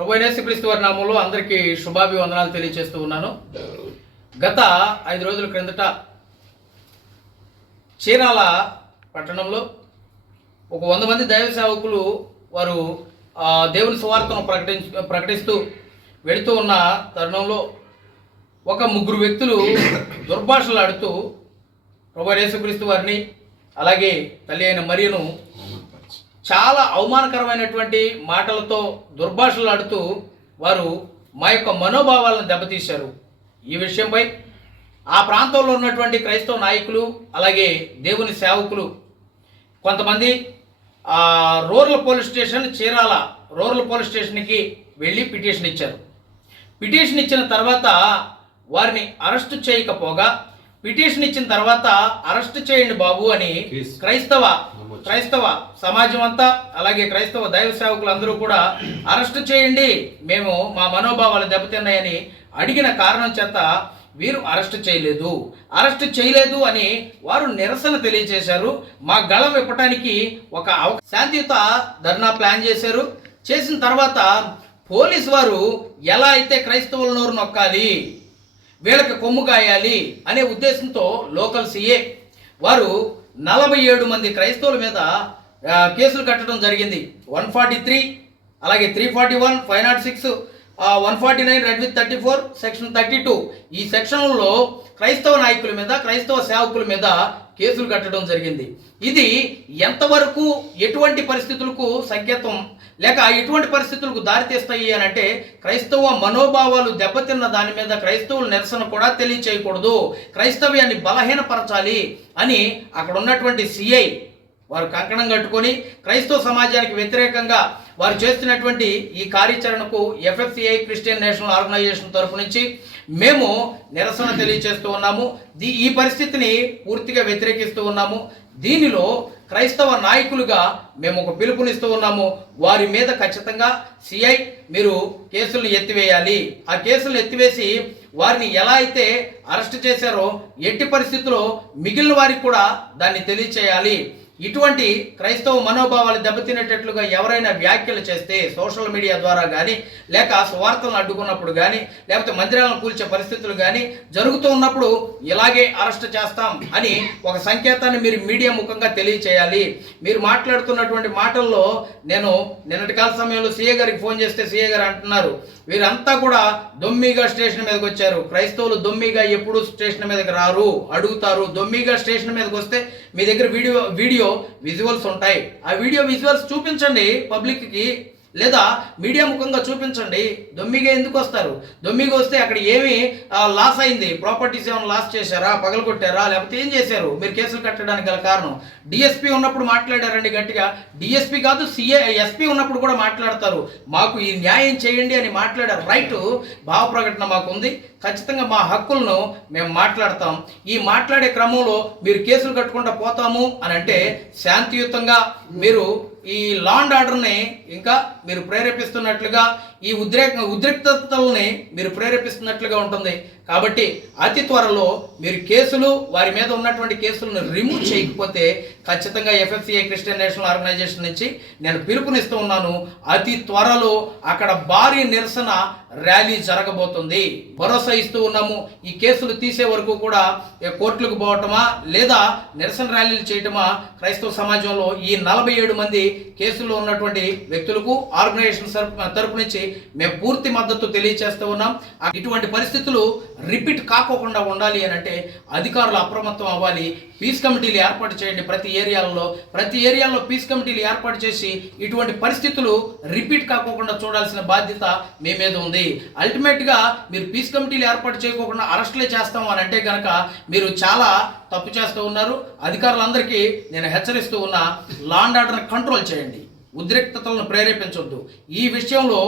ప్రభు యేసుక్రీస్తు వారి నామంలో అందరికీ శుభాభివందనాలు తెలియజేస్తూ ఉన్నాను. గత ఐదు రోజుల క్రిందట చీరాల పట్టణంలో ఒక వంద మంది దైవ సేవకులు వారు దేవుని సువార్తను ప్రకటించ ప్రకటిస్తూ వెళుతూ ఉన్న తరుణంలో ఒక ముగ్గురు వ్యక్తులు దుర్భాషలాడుతూ ప్రభు యేసుక్రీస్తు వారిని అలాగే తల్లి అయిన మరియను చాలా అవమానకరమైనటువంటి మాటలతో దుర్భాషలాడుతూ వారు మా యొక్క మనోభావాలను దెబ్బతీశారు. ఈ విషయంపై ఆ ప్రాంతంలో ఉన్నటువంటి క్రైస్తవ నాయకులు అలాగే దేవుని సేవకులు కొంతమంది rural police station Chirala rural police స్టేషన్కి వెళ్ళి పిటిషన్ ఇచ్చారు. పిటిషన్ ఇచ్చిన తర్వాత వారిని అరెస్ట్ చేయకపోగా పిటిషన్ ఇచ్చిన తర్వాత అరెస్ట్ చేయండి బాబు అని. క్రైస్తవ. క్రైస్తవ సమాజం అంతా అలాగే క్రైస్తవ దైవ సేవకులందరూ కూడా అరెస్ట్ చేయండి మేము మా మనోభావాలు దెబ్బతిన్నాయని అడిగిన కారణం చేత వీరు అరెస్ట్ చేయలేదు అరెస్ట్ చేయలేదు అని వారు నిరసన తెలియజేశారు మా గళం విప్పటానికి ఒక శాంతియుత ధర్నా ప్లాన్ చేశారు చేసిన తర్వాత పోలీస్ వారు ఎలా అయితే క్రైస్తవుల నోరు నొక్కాలి వీళ్ళకి కొమ్ము కాయాలి అనే ఉద్దేశంతో లోకల్ సీఏ వారు నలభై ఏడు మంది క్రైస్తవుల మీద కేసులు కట్టడం జరిగింది. వన్ ఫార్టీ త్రీ అలాగే three forty one five not six one forty nine read with thirty four section thirty two. ఈ సెక్షన్లో క్రైస్తవ నాయకుల మీద క్రైస్తవ సేవకుల మీద కేసులు కట్టడం జరిగింది. ఇది ఎంతవరకు ఎటువంటి పరిస్థితులకు సంకేతం లేక ఎటువంటి పరిస్థితులకు దారితీస్తాయి అని అంటే క్రైస్తవ మనోభావాలు దెబ్బతిన్న దాని మీద క్రైస్తవుల నిరసన కూడా తెలియచేయకూడదు. క్రైస్తవ్యాన్ని బలహీనపరచాలి అని అక్కడ ఉన్నటువంటి సిఐ వారు కంకణం కట్టుకొని క్రైస్తవ సమాజానికి వ్యతిరేకంగా వారు చేస్తున్నటువంటి ఈ కార్యాచరణకు ఎఫ్ఎఫ్సిఐ క్రిస్టియన్ నేషనల్ ఆర్గనైజేషన్ తరఫు నుంచి మేము నిరసన తెలియజేస్తూ ఉన్నాము. దీ ఈ పరిస్థితిని పూర్తిగా వ్యతిరేకిస్తూ ఉన్నాము. దీనిలో క్రైస్తవ నాయకులుగా మేము ఒక పిలుపునిస్తూ ఉన్నాము. వారి మీద ఖచ్చితంగా సిఐ మీరు కేసులను ఎత్తివేయాలి. ఆ కేసులను ఎత్తివేసి వారిని ఎలా అయితే అరెస్ట్ చేశారో ఎట్టి పరిస్థితుల్లో మిగిలిన వారికి కూడా దాన్ని తెలియచేయాలి. ఇటువంటి క్రైస్తవ మనోభావాలు దెబ్బతినేటట్లుగా ఎవరైనా వ్యాఖ్యలు చేస్తే సోషల్ మీడియా ద్వారా కానీ లేక స్వార్థలను అడ్డుకున్నప్పుడు కానీ లేకపోతే మందిరాలను కూల్చే పరిస్థితులు కానీ జరుగుతూ ఉన్నప్పుడు ఇలాగే అరెస్ట్ చేస్తాం అని ఒక సంకేతాన్ని మీరు మీడియా ముఖంగా తెలియచేయాలి. మీరు మాట్లాడుతున్నటువంటి మాటల్లో నేను నిన్నటి కాల సమయంలో సీఏ గారికి ఫోన్ చేస్తే సీఏ గారు అంటున్నారు. వీరంతా కూడా దొమ్మిగా స్టేషన్ మీదకి వచ్చారు. క్రైస్తవులు దొమ్మిగా ఎప్పుడు స్టేషన్ మీదకి రారు అడుగుతారు. దొమ్మిగా స్టేషన్ మీదకి వస్తే మీ దగ్గర వీడియో వీడియో విజువల్స్ ఉంటాయి. ఆ వీడియో విజువల్స్ చూపించండి పబ్లిక్కి లేదా మీడియా ముఖంగా చూపించండి. దొమ్మిగా ఎందుకు వస్తారు? దొమ్మిగా వస్తే అక్కడ ఏమి లాస్ అయింది. ప్రాపర్టీస్ ఏమైనా లాస్ చేశారా? పగలగొట్టారా? లేకపోతే ఏం చేశారు? మీరు కేసులు కట్టడానికి గల కారణం. డిఎస్పీ ఉన్నప్పుడు మాట్లాడారండి గట్టిగా. డిఎస్పీ కాదు సిఏ ఎస్పీ ఉన్నప్పుడు కూడా మాట్లాడతారు. మాకు ఈ న్యాయం చేయండి అని మాట్లాడారు రైట్ భావ ప్రకటన మాకు ఉంది ఖచ్చితంగా మా హక్కులను మేము మాట్లాడతాం. ఈ మాట్లాడే క్రమంలో మీరు కేసులు కట్టకుండా పోతాము అని అంటే శాంతియుతంగా మీరు ఈ లాండ్ ఆర్డర్ని ఇంకా మీరు ప్రేరేపిస్తున్నట్లుగా ఈ ఉద్రేక ఉద్రిక్తతల్ని మీరు ప్రేరేపిస్తున్నట్లుగా ఉంటుంది. కాబట్టి అతి త్వరలో మీరు కేసులు వారి మీద ఉన్నటువంటి కేసులను రిమూవ్ చేయకపోతే ఖచ్చితంగా ఎఫ్ఎఫ్సిఐ క్రిస్టియన్ నేషనల్ ఆర్గనైజేషన్ నుంచి నేను పిలుపునిస్తూ ఉన్నాను అతి త్వరలో అక్కడ భారీ నిరసన ర్యాలీ జరగబోతుంది. భరోసా ఇస్తూ ఉన్నాము. ఈ కేసులు తీసే వరకు కూడా కోర్టులకు పోవటమా లేదా నిరసన ర్యాలీలు చేయటమా క్రైస్తవ సమాజంలో ఈ నలభై ఏడు మంది కేసుల్లో ఉన్నటువంటి వ్యక్తులకు ఆర్గనైజేషన్ తరపు- తరపు నుంచి మేము పూర్తి మద్దతు తెలియజేస్తూ ఉన్నాం. ఇటువంటి పరిస్థితులు రిపీట్ కాకోకుండా ఉండాలి అని అంటే అధికారులు అప్రమత్తం అవ్వాలి. పీస్ కమిటీలు ఏర్పాటు చేయండి ప్రతి ఏరియాలలో. ప్రతి ఏరియాలో పీస్ కమిటీలు ఏర్పాటు చేసి ఇటువంటి పరిస్థితులు రిపీట్ కాకోకుండా చూడాల్సిన బాధ్యత మీ మీద ఉంది. అల్టిమేట్గా మీరు పీస్ కమిటీలు ఏర్పాటు చేయకోకుండా అరెస్టులే చేస్తాం అని అంటే కనుక మీరు చాలా తప్పు చేస్తూ ఉన్నారు. అధికారులందరికీ నేను హెచ్చరిస్తూ ఉన్నా లాండ్ ఆర్డర్ని కంట్రోల్ చేయండి. ఉద్రిక్తతలను ప్రేరేపించొద్దు. ఈ విషయంలో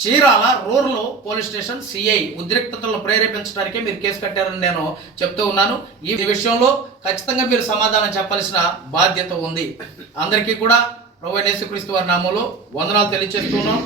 Chirala rural police station CI ఉద్రిక్తతలను ప్రేరేపించడానికే మీరు కేసు కట్టారని నేను చెప్తూ ఉన్నాను. ఈ విషయంలో ఖచ్చితంగా మీరు సమాధానం చెప్పాల్సిన బాధ్యత ఉంది. అందరికీ కూడా ప్రభు నేసుక్రీస్తు వారి నామంలో వందనాలు తెలియజేస్తున్నాం.